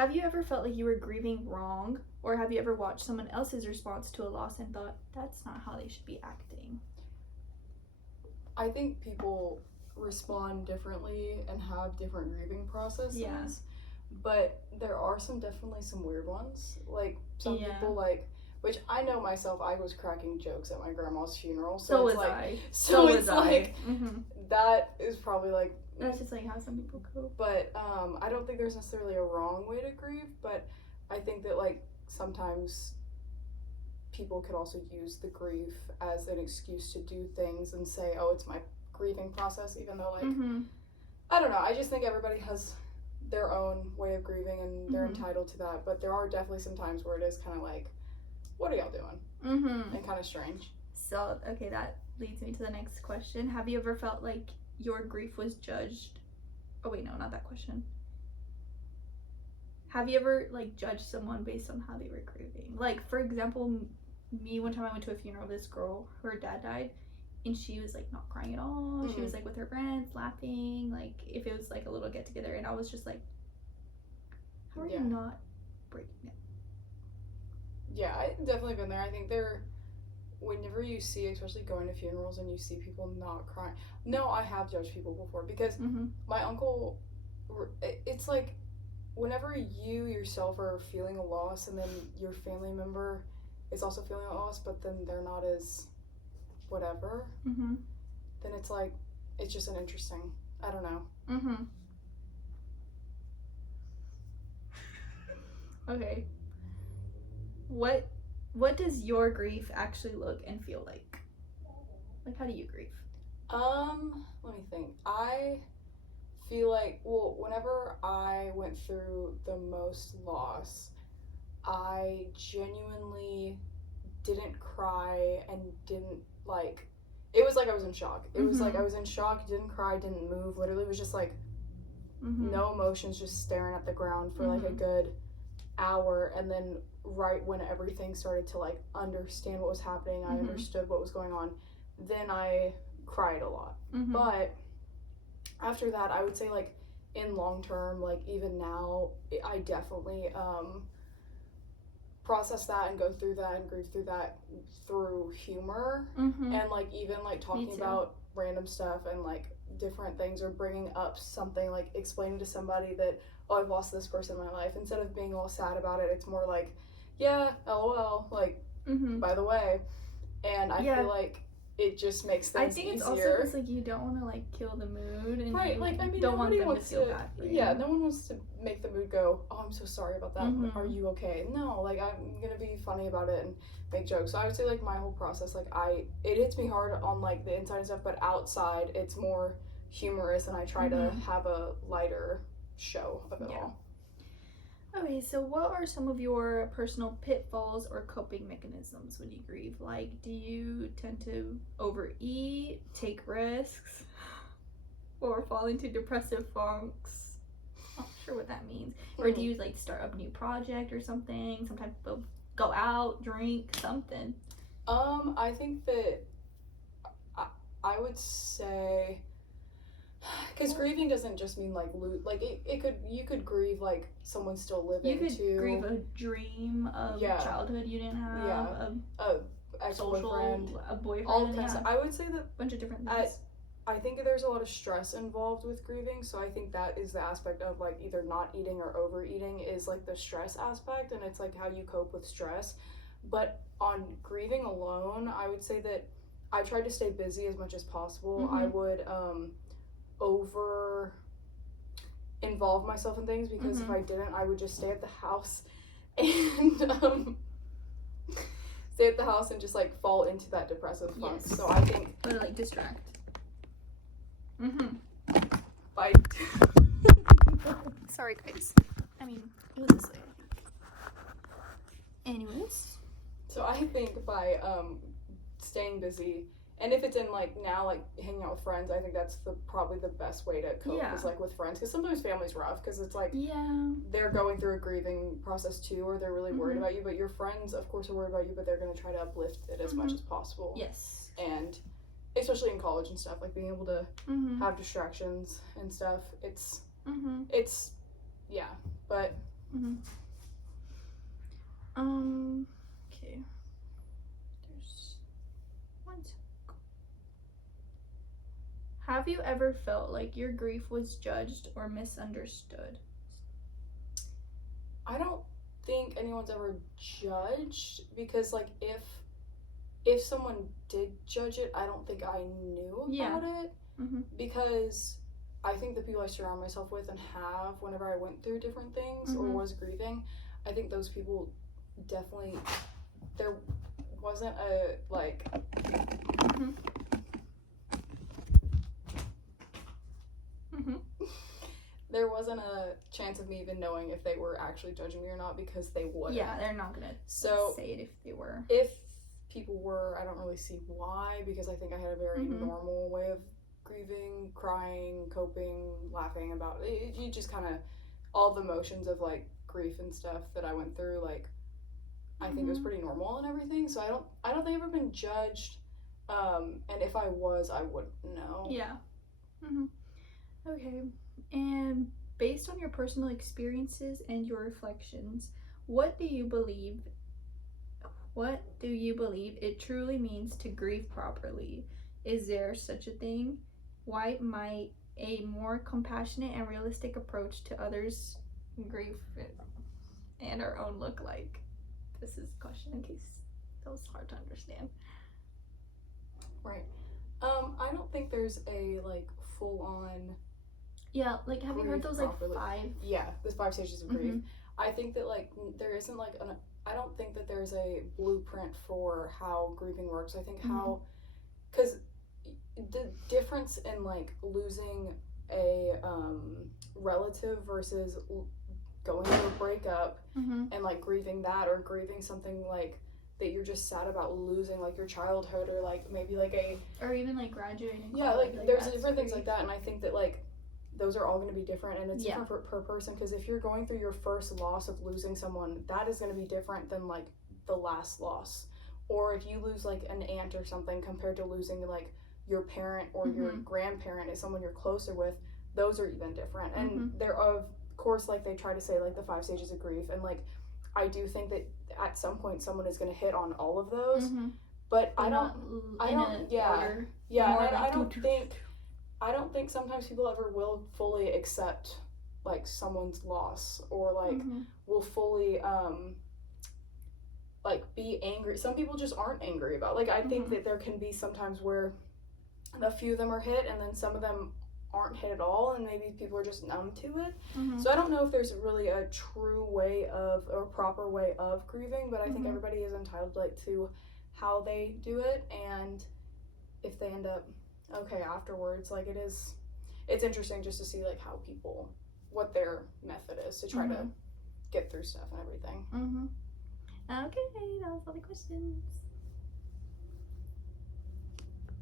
Have you ever felt like you were grieving wrong, or have you ever watched someone else's response to a loss and thought, that's not how they should be acting? I think people respond differently and have different grieving processes. Yeah. But there are definitely some weird ones. Like, some Yeah. people, like, which I know myself, I was cracking jokes at my grandma's funeral. So it's was like, I. So it's was I. like, Mm-hmm. that is probably like, That's just like how some people cope. but I don't think there's necessarily a wrong way to grieve, but I think that, like, sometimes people could also use the grief as an excuse to do things and say, oh, it's my grieving process, even though, like, Mm-hmm. I don't know, I just think everybody has their own way of grieving and they're entitled to that, but there are definitely some times where it is kind of like, what are y'all doing? Mm-hmm. And kind of strange. So, okay, that leads me to the next question. Have you ever felt like your grief was judged? Oh wait, no, not that question. Have you ever, like, judged someone based on how they were grieving? Like, for example, me, one time I went to a funeral of this girl, her dad died, and she was, like, not crying at all. Mm-hmm. She was, like, with her friends, laughing, like, if it was, like, a little get-together, and I was just, like, how are you not breaking it? Yeah, I've definitely been there. I think whenever you see, especially going to funerals, and you see people not crying. No, I have judged people before, because my uncle, it's like, whenever you yourself are feeling a loss, and then your family member is also feeling a loss, but then they're not as whatever, then it's like, it's just an interesting, I don't know. Okay. What does your grief actually look and feel like? Like, how do you grieve? Let me think. I feel like, well, whenever I went through the most loss, I genuinely didn't cry and didn't, like, it was like I was in shock. It was like I was in shock, didn't cry, didn't move, literally was just like no emotions, just staring at the ground for like a good hour, and then right when everything started to, like, understand what was happening, I understood what was going on, then I cried a lot. But after that, I would say, like, in long term, like, even now, I definitely process that and go through that and grieve through that through humor, and, like, even, like, talking about random stuff and, like, different things, or bringing up something, like, explaining to somebody that, oh, I've lost this person in my life, instead of being all sad about it, it's more like, yeah, lol, like, by the way, and I feel like it just makes things easier. I think it's also because, like, you don't want to, like, kill the mood, and right, like, I mean, don't want them wants to feel bad for you. Yeah, no one wants to make the mood go, oh, I'm so sorry about that, are you okay? No, like, I'm gonna be funny about it and make jokes. So I would say, like, my whole process, like, it hits me hard on, like, the inside and stuff, but outside it's more humorous, and I try to have a lighter show of it all. Okay, so what are some of your personal pitfalls or coping mechanisms when you grieve? Like, do you tend to overeat, take risks, or fall into depressive funks? I'm not sure what that means. Or do you, like, start up a new project or something? Sometimes go out, drink, something. I think that I would say, because grieving doesn't just mean, like, like, you could grieve, like, someone still living. You could grieve a dream of childhood you didn't have, a ex-boyfriend, a boyfriend, all kinds of, I would say that a bunch of different things. I think there's a lot of stress involved with grieving, so I think that is the aspect of, like, either not eating or overeating is, like, the stress aspect, and it's, like, how you cope with stress. But on grieving alone, I would say that I tried to stay busy as much as possible. I would over involve myself in things, because if I didn't, I would just stay at the house and just, like, fall into that depressive funk. So I think, or, like, distract. Bye. Sorry, guys. I mean, it was this way. Anyways, so I think by staying busy, and if it's in, like, now, like, hanging out with friends, I think that's probably the best way to cope is, like, with friends, because sometimes family's rough, because it's, like, they're going through a grieving process too, or they're really worried about you, but your friends, of course, are worried about you, but they're going to try to uplift it as much as possible. Yes. And especially in college and stuff, like, being able to have distractions and stuff, it's, yeah, but Mm-hmm. Okay. There's one. Have you ever felt like your grief was judged or misunderstood? I don't think anyone's ever judged, because like if someone did judge it, I don't think I knew about it, Mm-hmm. because I think the people I surround myself with and have whenever I went through different things or Mm-hmm. was grieving, I think those people definitely, there wasn't a like Mm-hmm. Mm-hmm. there wasn't a chance of me even knowing if they were actually judging me or not, because they wouldn't. Yeah, they're not gonna So say it if they were. if people were, I don't really see why, because I think I had a very Mm-hmm. normal way of grieving, crying, coping, laughing about it. You just kind of, all the emotions of like grief and stuff that I went through, like I think it was pretty normal and everything. So I don't think I've ever been judged. And if I was, I wouldn't know. Yeah. Mm-hmm. Okay. And based on your personal experiences and your reflections, what do you believe it truly means to grieve properly? Is there such a thing? Why might a more compassionate and realistic approach to others' grief and our own look like? This is a question in case that was hard to understand. Right. I don't think there's a like full on. Yeah, like have you heard Grieve those properly. like 5? Yeah, there's 5 stages of grief. Mm-hmm. I think that like there isn't like I don't think that there's a blueprint for how grieving works. I think how, because the difference in like losing a relative versus going through a breakup and like grieving that, or grieving something like that you're just sad about losing, like your childhood, or like maybe like a, or even like graduating. yeah, college, like there's that's different things grief. like that, and I think that like those are all going to be different, and it's Yeah. different per person, because if you're going through your first loss of losing someone, that is going to be different than like the last loss. Or if you lose like an aunt or something compared to losing like your parent or your grandparent is someone you're closer with, those are even different. And they're of course, like they try to say like the 5 stages of grief, and like I do think that at some point someone is going to hit on all of those, but I don't I don't think sometimes people ever will fully accept like someone's loss, or like will fully like be angry. Some people just aren't angry about, like I think that there can be sometimes where a few of them are hit and then some of them aren't hit at all, and maybe people are just numb to it. So I don't know if there's really a true way of, or proper way of grieving, but I think everybody is entitled like to how they do it, and if they end up okay afterwards, like it's interesting just to see like how people, what their method is to try to get through stuff and everything. Okay, that was all the questions.